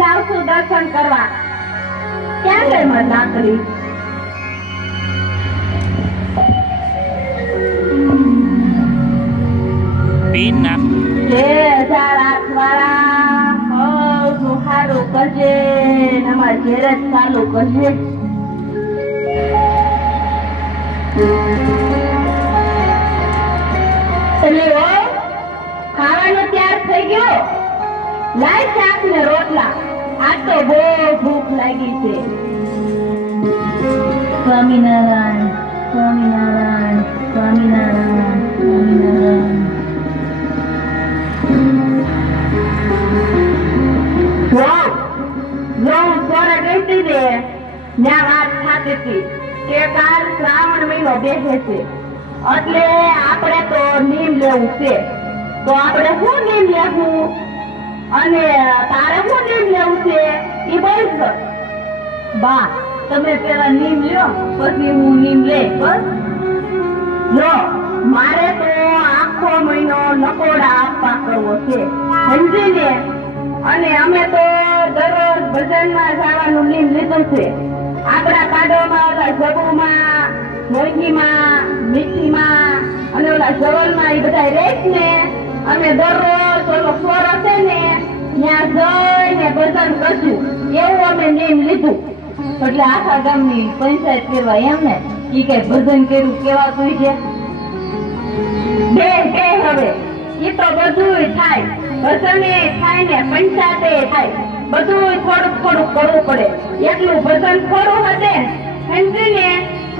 જાઉં છું દર્શન કરવા. ક્યાં ગઈ મારી લાકડી? પીન નાખ. જે 1008 વાળા નું સારું કરજે, અમાર ઘેર જ ચાલુ કરજે. એટલે ખાવાનું તૈયાર થઈ ગયો. લાય શાક ને રોટલા. આ તો બહુ ભૂખ લાગી છે. સ્વામિનારાયણ સ્વામિનારાયણ સ્વામિનારાયણ સ્વામિનારાયણ. કે કાલ શ્રાવણ મહિનો બેસે છે એટલે આપણે તો નીમ લેવું છે. તો આપણે શું નીમ લેવું અને તારે શું નીમ લેવું છે એ બોલ. બા તમે પેલા નીમ લ્યો પછી હું નીમ લે. બસ જો મારે તો આખો મહિનો નકોડા આપવા કરવો છે, સમજીને. અને અમે તો દરરોજ ભજનમાં જવાનું નીમ લીધું છે. આપણા પાડોમાં ઓલા જબુમાં, મોરગીમાં, મીઠીમાં અને ઓલા જવલમાં એ બધા રેત ને અમે દરરોજ ઓલો સોરો છે ને ત્યાં જઈને ભજન કરશું એવું અમે નીમ લીધું. એટલે આખા ગામની પંચાયત કરવા એમ ને ઈ કઈ ભજન કર્યું કેવાતું છે. બે હવે ઈ તો બધું થાય, ભજને થાય ને પંચાયતે થાય, બધું થોડુંક થોડુંક કરવું પડે. એટલું ભજન થોડું હશે સમજીને.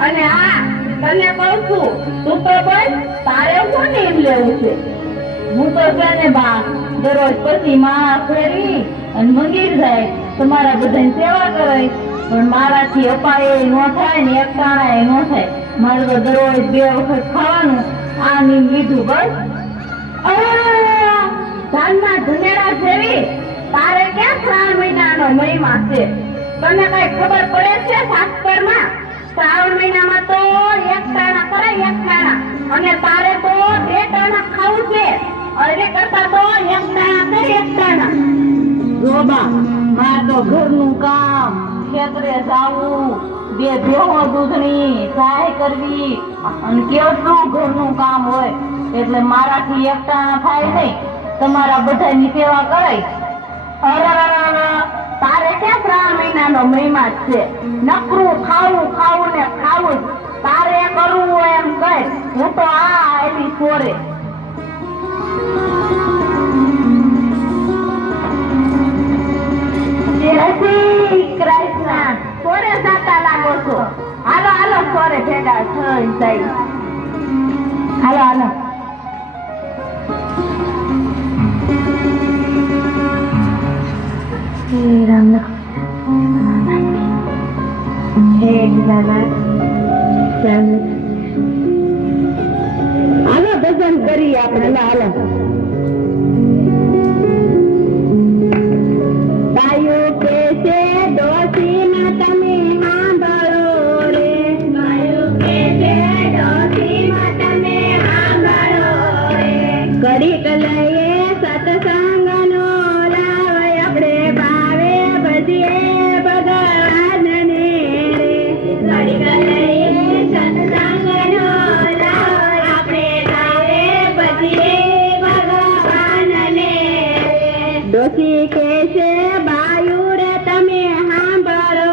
અને આ તને કહું છું તું તો બસ તારે શું નીમ લેવું છે. હું તો છે ને બા દરરોજ પછી માં ફેરવી અને મંદિર જાય તમારા બધાની સેવા કરે. પણ મારાથી અપાય ન થાય ને એક ટાણા ન થાય. મારે તો દરરોજ 2 વખત ખાવાનું. આ નીમ લીધું બસ. ધાનના ધુનેડા જેવી તારે ક્યાં 3 મહિનાનો મહિમા છે? તને કઈ ખબર પડે છે શાસ્ત્રમાં? શ્રાવણ મહિનામાં તો 1 ટાણા કરાય, 1 ટાણા. અને તારે તો 2 ટાણા ખાવું છે. અરે કરતા તો 1 ટાણા કરે, 1 ટાણા. જોબા મારે તો ઘરનું કામ, ખેતરે જાવું, 2 ભેહો દૂધની સહાય કરવી અને કેટલું ઘરનું કામ હોય. એટલે મારાથી 1 ટાણા થાય નહીં. તમારા બધાની સેવા કરાય. તારે ક્યાં 3 મહિનાનો મહિમા છે? નકરું ખાવું ખાવું ને ખાવું. તારે કરવું હોય એમ કહે. હું તો આવી સોરે. જય શ્રી કૃષ્ણ. સોરે જાતા લાગો છો. હાલો હાલો સોરે ભેગા થઈ જાય. હાલો હાલો. રામ હે દીનાનાથ હાલો ભજન કરીએ આપણે. હાલો ગાયું કે છે ડોશીમાં તમે સાંભળો રે. ગાયું કે છે ડોશીમાં તમે સાંભળો રે. ઘડીક લઈએ સત્સંગનો લાવ આપણે ભાવે ભજીએ ભગવાનને રે. ઘડીક લઈએ સત્સંગનો લાવ આપણે ભાવે ભજીએ ભગવાનને રે. ડોશી કે છે બાયુ રે તમે સાંભળો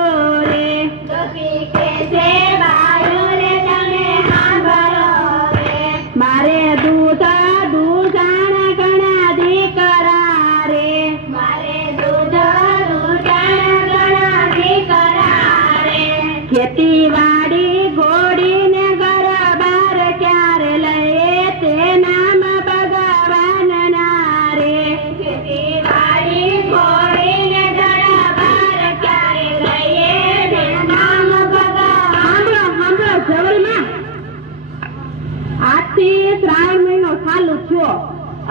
રે. ડોશી કે છે બાયુ રે તમે સાંભળો રે. મારે દૂધાણ ઘણા દીકરા રે. મારે દૂધાણ ઘણા દીકરા રે. ખેતીવાડી ઘોડીને ઘર બાર ક્યારે લઈએ તે નામ ભગવાન ના રે. ખેતીવાડી ઘોડીને ઘર બાર ક્યારે લઈએ તે નામ ભગવાન. સાંભળો જવલમાં આજથી શ્રાવણ મહિનો ચાલુ થયો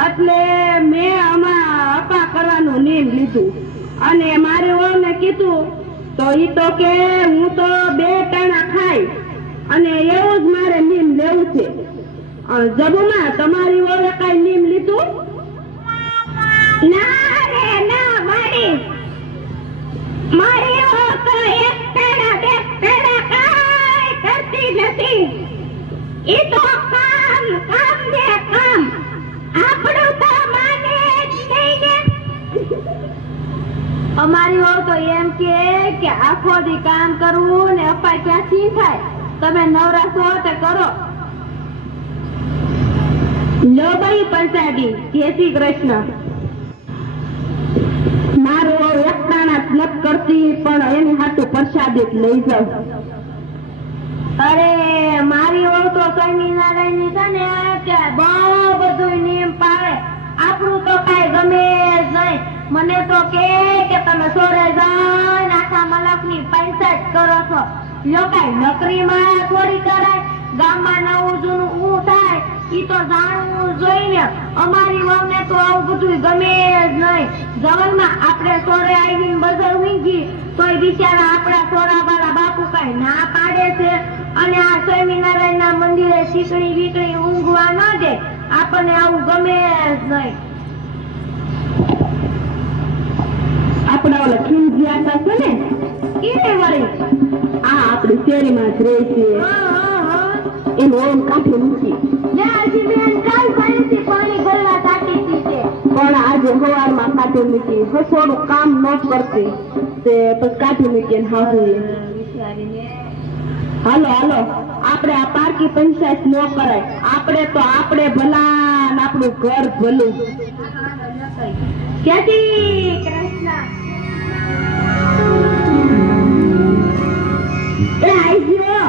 એટલે મેં આમાં અપા કરવાનું નીમ લીધું. અને મારે ઓને કીધું તો ઈ તો કે હું તો 2 ટાણા ખાઈ અને એવું જ મારે નીમ લેવું છે. જબુમાં તમારી ઓલે કઈ નીમ લીધું? ના રે ના મારી મારી વહુ તો એક પેડા બે પેડા કાંઈ કરતી નથી. ઈ તો કામ કામ ને કામ. આપણું તો માને જ નહીં ને. અમારી વહુ તો એમ કે આખો દી કામ કરવું ને અપાય ક્યાંથી થાય. તમે નવરા છો તે કરો. લો ભાઈ પંચાડી, જય શ્રી કૃષ્ણ. મારો એકટાણા જ નથી કરતી, પણ એની હાટું પ્રસાદી લઈ જાઉં. અરે મારી વહુ તો સ્વામિનારાયણની છે ને કે બહુ બધું નિયમ પાળે. આપણું તો કાંઈ ગમે જ નહીં. મને તો કે તમે સોરે જઈને આખા મલકની પંચાયત કરો છો. લો કાંઈ નોકરીમાં થોડી કરાય. ગામમાં નવું જૂનું ઊં થાય ઈ તો જાણવું જોઈને. અમારી વહુને તો આવું બધું ગમે જ નહીં. જવનમાં આપણે સોરે આવીને બજાર ઊંઘી તોય બિચારા આપણા સોરાવાળા બાપુ કાંઈ ના પાડે છે. અને આ સ્વામિનારાયણના મંદિરે શીકણી વીકણી ઊંઘવા ન દે. આપણને આવું ગમે જ નહીં. આપણા ઓલા ખીમજી આતા છે ને એને વળી આ આપણી શેરીમાં જ રહે છે. એનું ઓમ કાઢી મૂકી ને હજી બેન કાલ પાણીથી પાણી ભરવા કાઢી છે. પણ આજે સવારમાં કાઢી મૂકી. થોડું કામ ન કરતી તે પછી કાઢી મૂકીને હાહુએ. હાલો હાલો, આપણે આ પારકી પંચાયત ન કરાય. આપણે તો આપણે ભલા ને આપણું ઘર ભલું. જય શ્રી કૃષ્ણ. એ આઈજો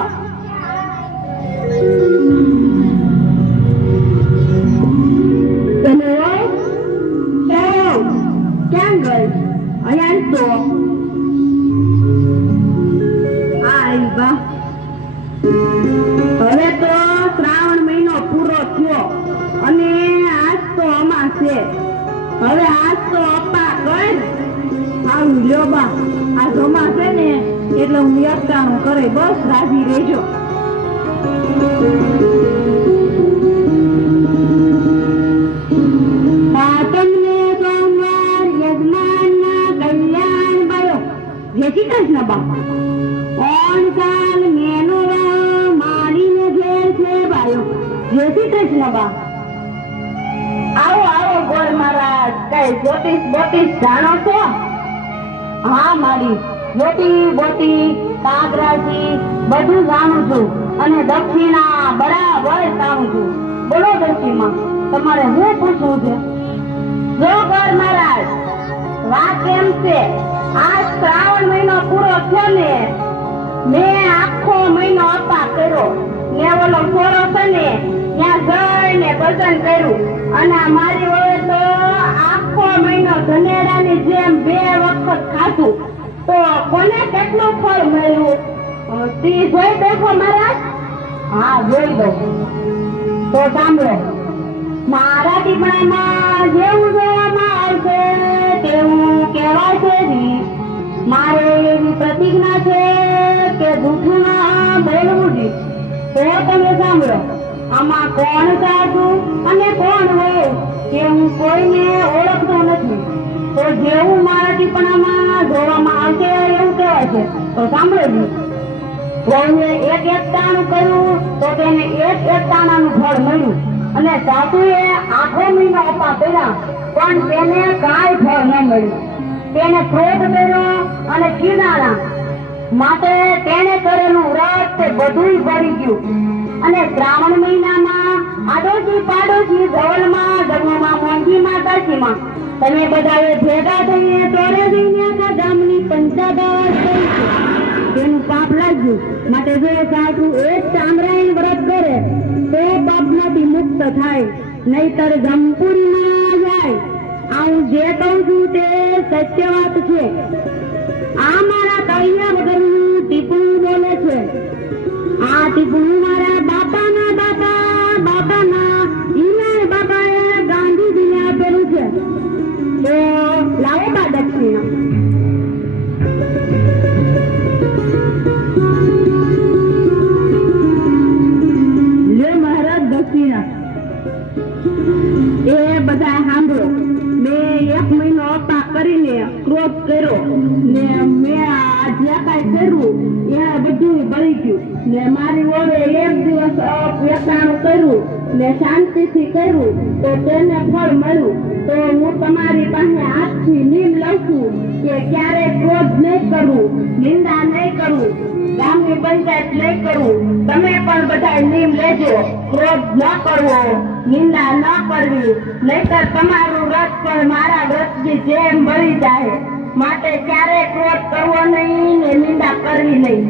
ક્યાં ગઈ? અહીંયા તો આઈ બા. હવે તો શ્રાવણ મહિનો પૂરો થયો અને આજ તો અમાસ છે. હવે આજ તો અપ્પા કર આવું લ્યો બા. આ અમાસ છે ને એટલે હું એકટાણું કરે. બસ રાજી રહેજો. તમને સોમવાર યજમાનના કલ્યાણ બાયો. જય શ્રી કૃષ્ણ બા. ઓણ કાલ મેનો મારીને ઘેર છે બાયો. જય શ્રી કૃષ્ણ બા. આવો આવો ગોળ મહારાજ. કઈ જ્યોતિષ બોતિષ જાણો છો? હા મારી જ્યોતિ બોતી કાગરાજી બધું જાણું છું અને દક્ષિણા બરાબર જાણું છું. બોલો દક્ષિણમાં તમારે શું પૂછવું છે? જો ગોળ મહારાજ વાત એમ છે, આ શ્રાવણ મહિનો પૂરો થયો ને મેં આખો મહિનો અપા કર્યો ને ઓલો છોરો છે ને ત્યાં જઈને ભજન કર્યું. અને મારી વહુએ તો આખો મહિનો ધનેડાની જેમ 2 વખત ખાધું. તો કોને કેટલું ફળ મળ્યું તી જોઈ દેખો મહારાજ. હા જોઈ દો. તો સાંભળો, મારા ટીપણામાં જેવું જોવામાં આવશે તેવું કહેવાય છે. મારે એવી પ્રતિજ્ઞા છે કે જૂઠું ના બોલવું જ. તો તમે સાંભળો, આમાં કોણ સાચું અને કોણ હોય કે હું કોઈને ઓળખતો નથી. તો જેવું મારા ટીપણામાં જોવામાં આવશે એવું કહેવાય છે. તો સાંભળો, વહુએ એક એકટાણું કર્યું તો તેને એક એકટાણાનું ફળ મળ્યું. અને સાસુએ આખો મહિનો અપા કર્યા પણ તેને કાંઈ ફળ ન મળ્યું. તેને ક્રોધ કર્યો અને કીડાણા માટે તેને કરેલું વ્રત તે બધું ભરી ગયું. અને શ્રાવણ મહિનામાં આડોશી પાડોશી જવલમાં ગરમામાં મોંઘીમાં કાશીમાં તમે બધાએ ભેગા થઈને તોરે જઈને આખા ગામની પંચાયત કરી છે. તેનું પાપ લાગ્યું માટે જો સાસુ એક ચામરાયણ વ્રત કરે તો પાપમાંથી મુક્ત થાય, નહીતર જમપુરીમાં જાય. હું જે કહું છું તે સત્ય વાત છે. આ મારા કહ્યા વગરનું ટીપણું બોલે છે. આ ટીપણું મારા બાપાના ઈના બાપાએ ગાંધીજીને આપેલું છે. તો લાવો બા દક્ષિણા. લે મહારાજ દક્ષિણા. એ બધા સાંભળો, મેં 1 મહિનો અપા કરીને ક્રોધ કર્યો ને મેં આ જે કાંઈ કર્યું એ બધું બળી ગયું ને મારી ઓળે એક દિવસ વેચાણું કર્યું ને શાંતિથી કર્યું તો તેને ફળ મળ્યું. તો હું તમારી પાસે આજથી નીમ લઉં છું કે ક્યારેય ક્રોધ નહીં કરવું, નિંદા નહીં કરવું, ગામની પંચાયત નહીં કરવું. તમે પણ બધા નીમ લેજો, ક્રોધ ન કરવો, નિંદા ન કરવી, નહીતર તમારું વ્રત પણ મારા વ્રતની જેમ બળી જાય. માટે ક્યારેય ક્રોધ કરવો નહીં ને નિંદા કરવી નહીં.